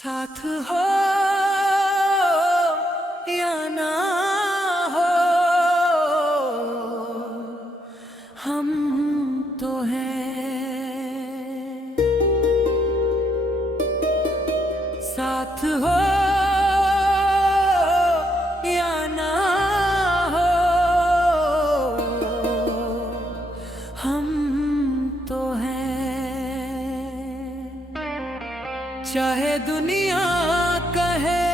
साथ हो या ना हो, हम तो हैं। साथ हो या ना हो, हम तो हैं। चाहे दुनिया कहे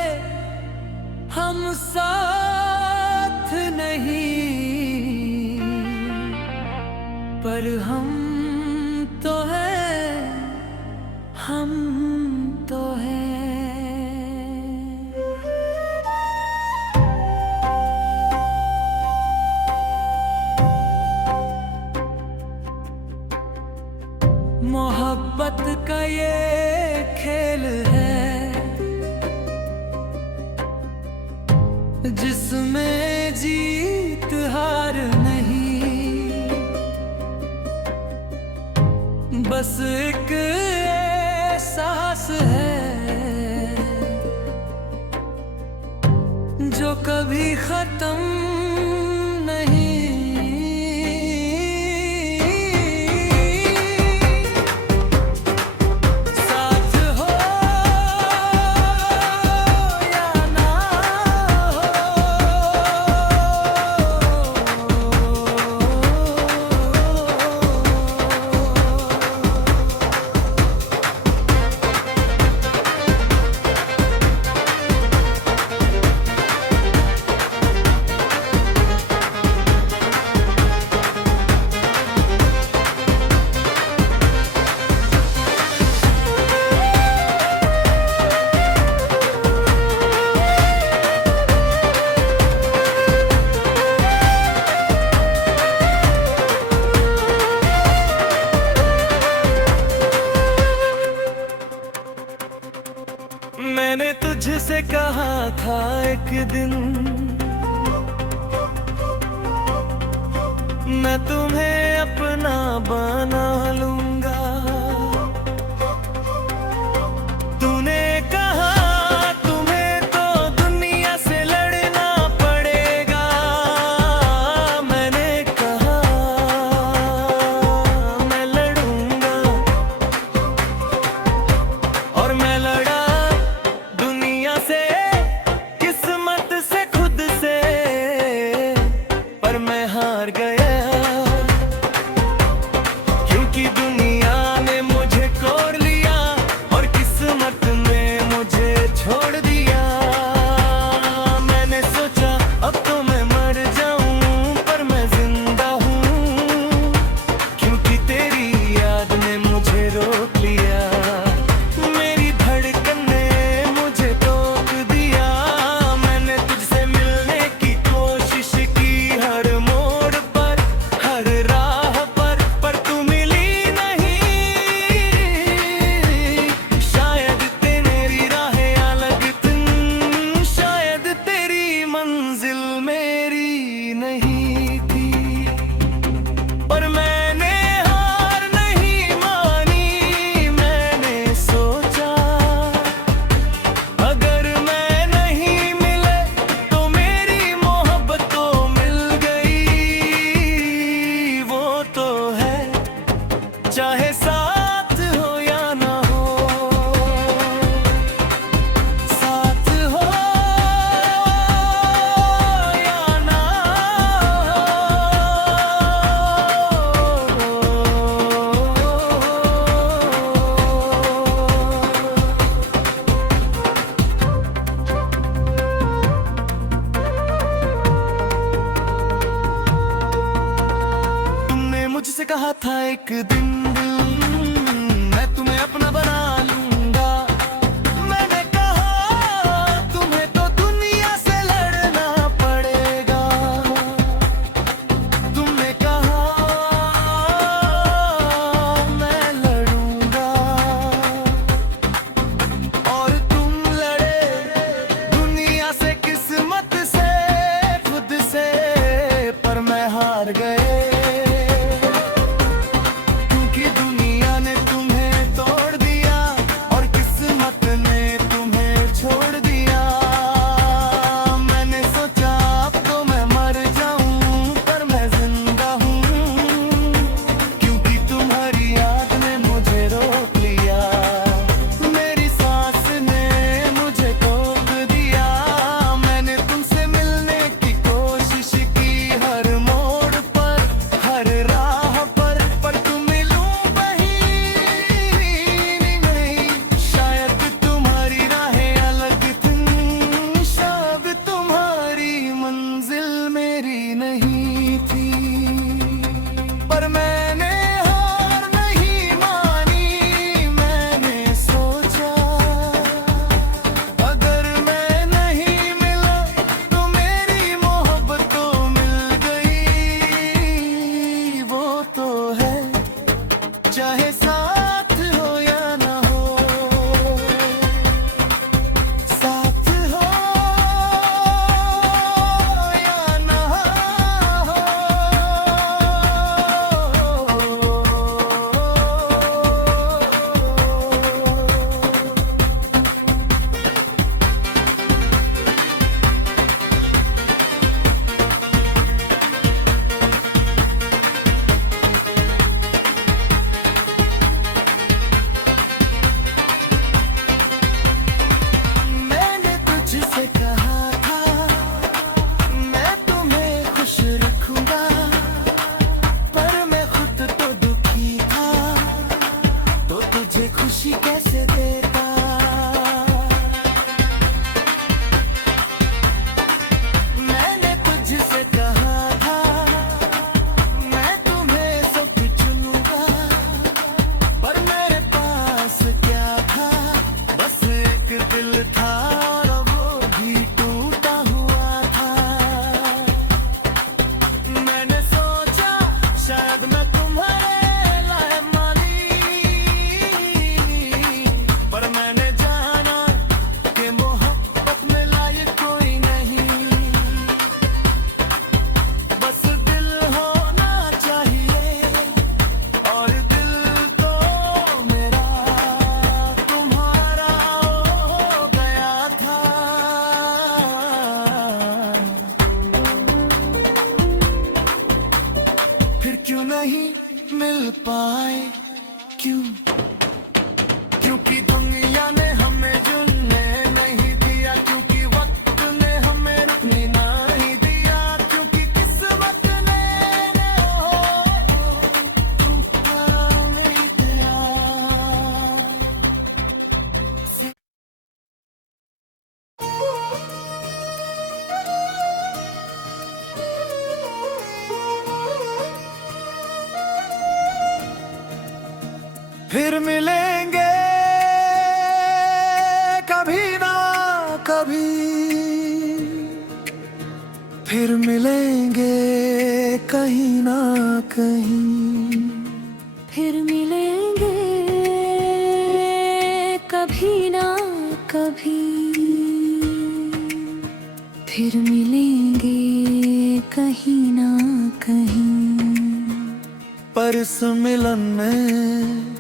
हम साथ नहीं, पर हम तो हैं, हम तो हैं। मोहब्बत का ये खेल है जिसमें जीत हार नहीं, बस एक एहसास है जो कभी खत्म नहीं। मैंने तुझसे कहा था एक दिन मैं तुम्हें अपना बना लूंगा। तूने कहा तुम्हें तो दुनिया से लड़ना पड़ेगा। मैंने कहा मैं लड़ूंगा और मैं लड़ा से, किस्मत से, खुद से, पर मैं हार गया क्योंकि दुनिया ने मुझे कोर लिया और किस्मत ने मुझे छोड़ दिया। मैंने सोचा अब तो मैं मर जाऊं, पर मैं जिंदा हूं क्योंकि तेरी याद ने मुझे रोक लिया। मेरी धड़कन ने चाहे साथ हो या ना हो, साथ हो या ना हो। तुमने मुझसे कहा था एक दिन मैं तुम्हें अपना बना लूंगा। मैंने कहा तुम्हें तो दुनिया से लड़ना पड़ेगा। तुमने कहा मैं लड़ूंगा और तुम लड़े दुनिया से, किस्मत से, खुद से, पर मैं हार गए फिर मिलेंगे कहीं ना कहीं, फिर मिलेंगे कभी ना कभी, फिर मिलेंगे कहीं ना कहीं। पर इस मिलन में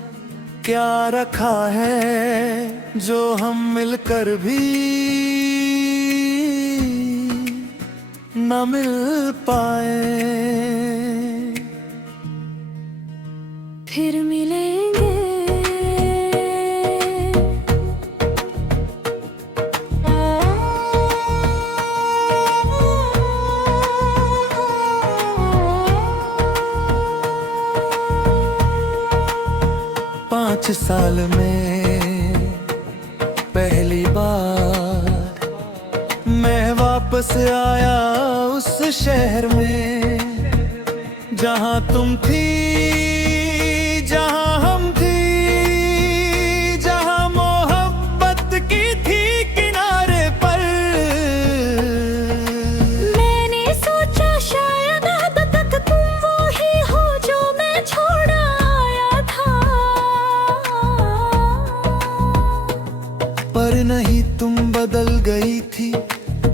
क्या रखा है जो हम मिलकर भी न मिल पाए। फिर मिलेंगे पाँच साल में पहली बार मैं वापस आया उस शहर में, जहाँ तुम थी, जहाँ हम थी, जहाँ मोहब्बत की थी किनारे पर। मैंने सोचा शायद अब तक तुम वो ही हो जो मैं छोड़ आया था, पर नहीं, तुम बदल गई थी।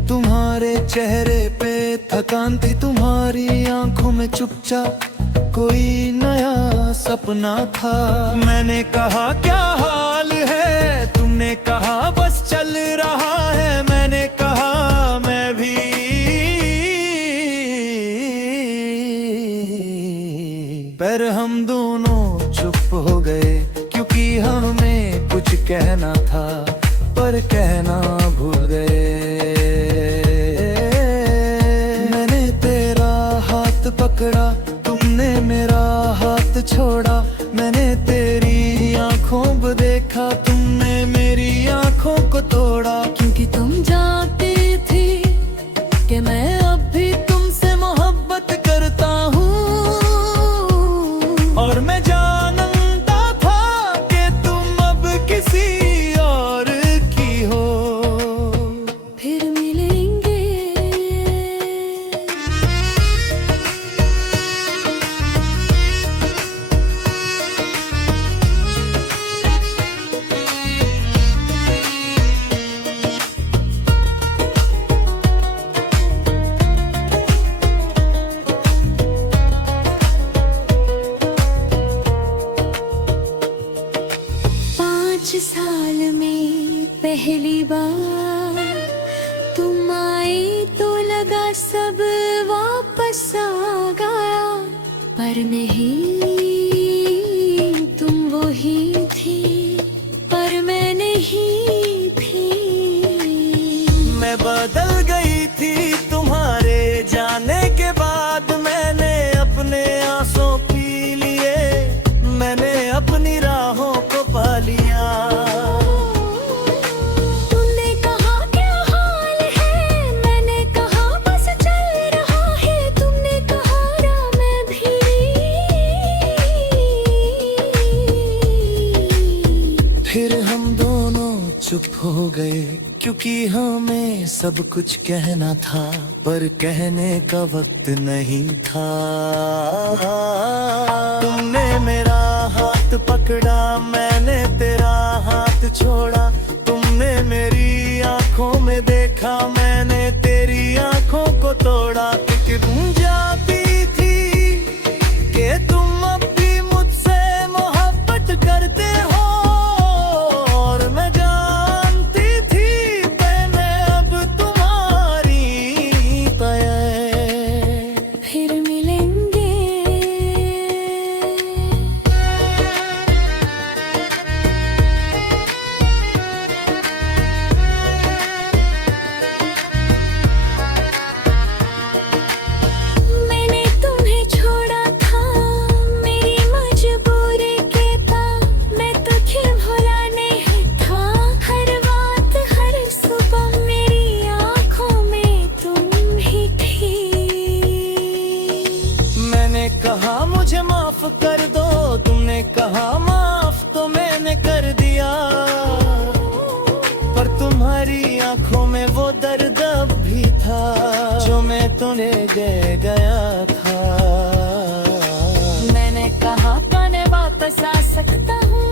तुम्हारे चेहरे पे थकान थी, तुम्हारी आंखों में चुपचाप कोई नया सपना था। मैंने कहा क्या हाल है, तुमने कहा बस चल रहा है। मैंने कहा मैं भी, पर हम दोनों चुप हो गए, क्योंकि हमें कुछ कहना था पर कहना भूल गए। मैंने तेरा हाथ पकड़ा, तुमने मेरा हाथ छोड़ा। मैंने तेरी आंखों को देखा, तुमने मेरी आंखों को तोड़ा। क्योंकि तुम जानती थी कि मैं अब भी तुमसे मोहब्बत करता हूँ, और मैं जानता था कि तुम अब किसी और की हो। फिर मिलेंगे साल में पहली बार तुम आई तो लगा सब वापस आ गया, पर नहीं, तुम वो ही थी पर मैं नहीं थी। मैं बदल गई थी तुम्हारे जाने के बाद। मैंने अपने आंसू पी लिए, मैंने अपनी राहों को पा लिया। तुमने कहा क्या हाल है, मैंने कहा बस चल रहा है। तुमने कहा मैं भी, फिर हम दोनों चुप हो गए, क्योंकि हमें सब कुछ कहना था पर कहने का वक्त नहीं था। तुमने मेरा हाथ पकड़ा, मैंने तेरा हाथ छोड़ा। तुमने मेरी आंखों में देखा, मैंने तेरी आंखों को तोड़ा। कि तुम जाती थी कि तुम अब भी मुझसे मोहब्बत करते हो, और मैं जानती थी मैं अब तुम्हारी तय। फिर मिलेंगे कर दो, तुमने कहा माफ तो मैंने कर दिया, पर तुम्हारी आंखों में वो दर्द अब भी था जो मैं तो ले गया था। मैंने कहा मैं वापस आ सकता हूँ,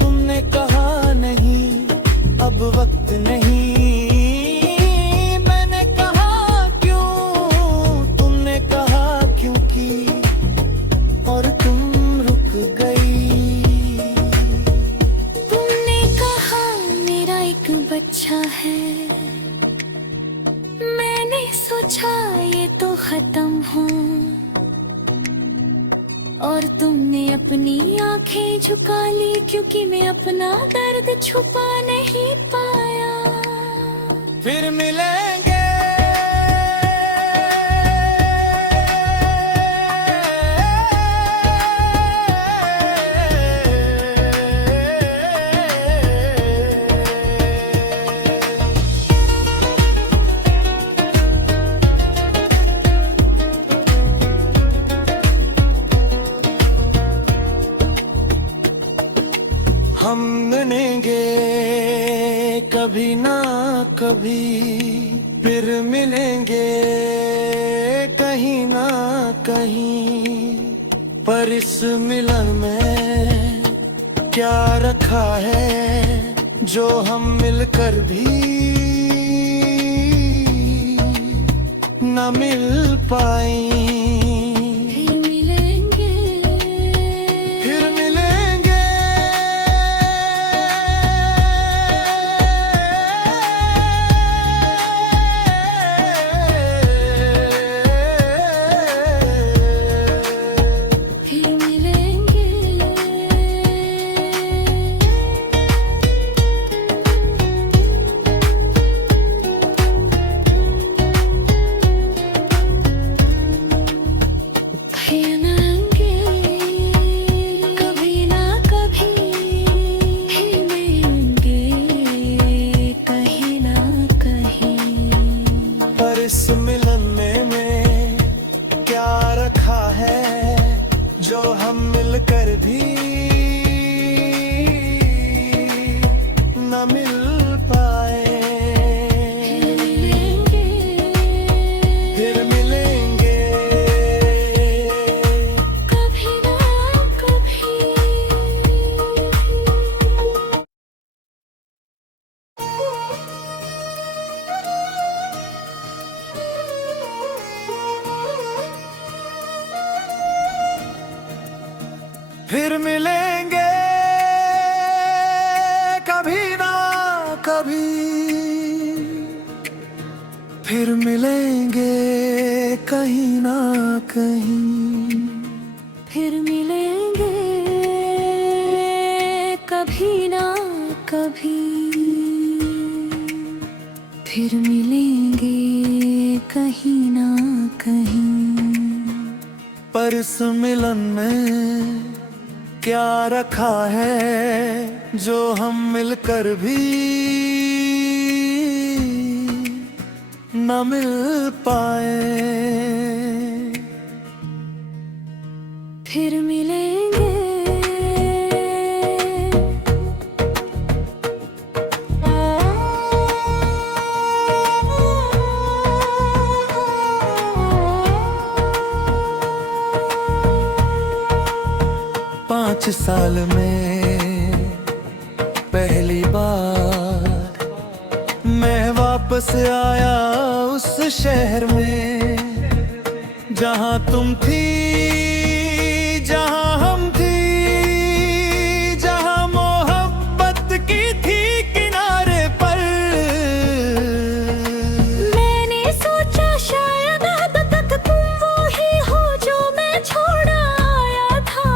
तुमने कहा नहीं अब वक्त नहीं। मैंने कहा क्यों, तुमने कहा क्योंकि, और तुम रुक गई। तुमने कहा मेरा एक बच्चा है, मैंने सोचा ये तो खत्म हो, और तुमने अपनी आंखें झुका ली क्योंकि मैं अपना दर्द छुपा नहीं पाया। फिर मिलेंगे हम, मिलेंगे कभी ना कभी, फिर मिलेंगे कहीं ना कहीं। पर इस मिलन में क्या रखा है जो हम मिलकर भी न मिल पाई। इस मिलन में क्या रखा है जो हम मिलकर भी न मिल पाए। फिर मिलेंगे कभी ना कभी। फिर मिलेंगे कभी ना कभी, फिर मिलेंगे कहीं ना कहीं। फिर मिलेंगे कभी ना कभी, फिर मिलेंगे कहीं ना कहीं। पर इस मिलन में क्या रखा है जो हम मिलकर भी न मिल पाए। फिर मिलेंगे पाँच साल में पहली बार मैं वापस आया उस शहर में जहाँ तुम थी, जहाँ हम थी, जहाँ मोहब्बत की थी किनारे पर। मैंने सोचा शायद अब तक तुम वो ही हो जो मैं छोड़ आया था,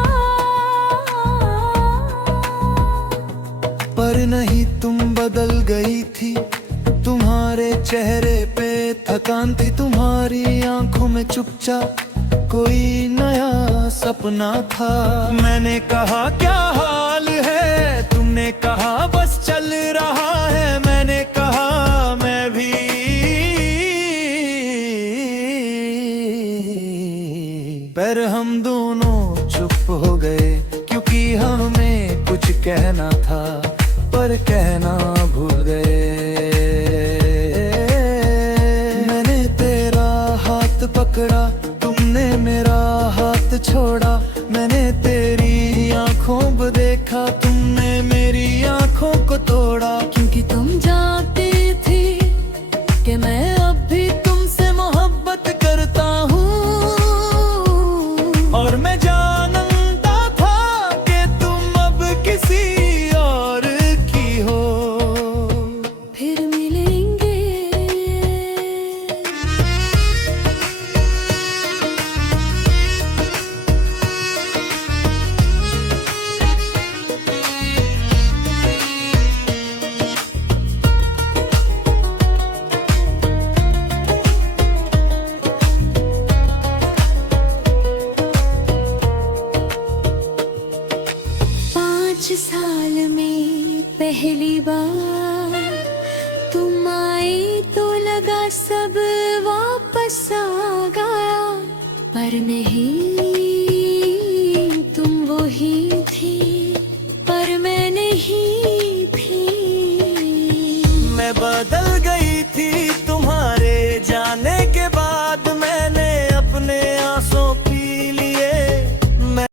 पर नहीं, तुम बदल गई थी। तुम्हारे चेहरे पे थकान थी, तुम्हारी आंखों में चुपचाप कोई नया सपना था। मैंने कहा क्या हाल है, तुमने कहा बस चल रहा है। मैंने कहा मैं भी, पर हम दोनों चुप हो गए क्योंकि हमें कुछ कहना था पर कहना भूल गए। पहली बार तुम आए तो लगा सब वापस आ गया, पर नहीं तुम वो ही थी, पर मैं नहीं थी। मैं बदल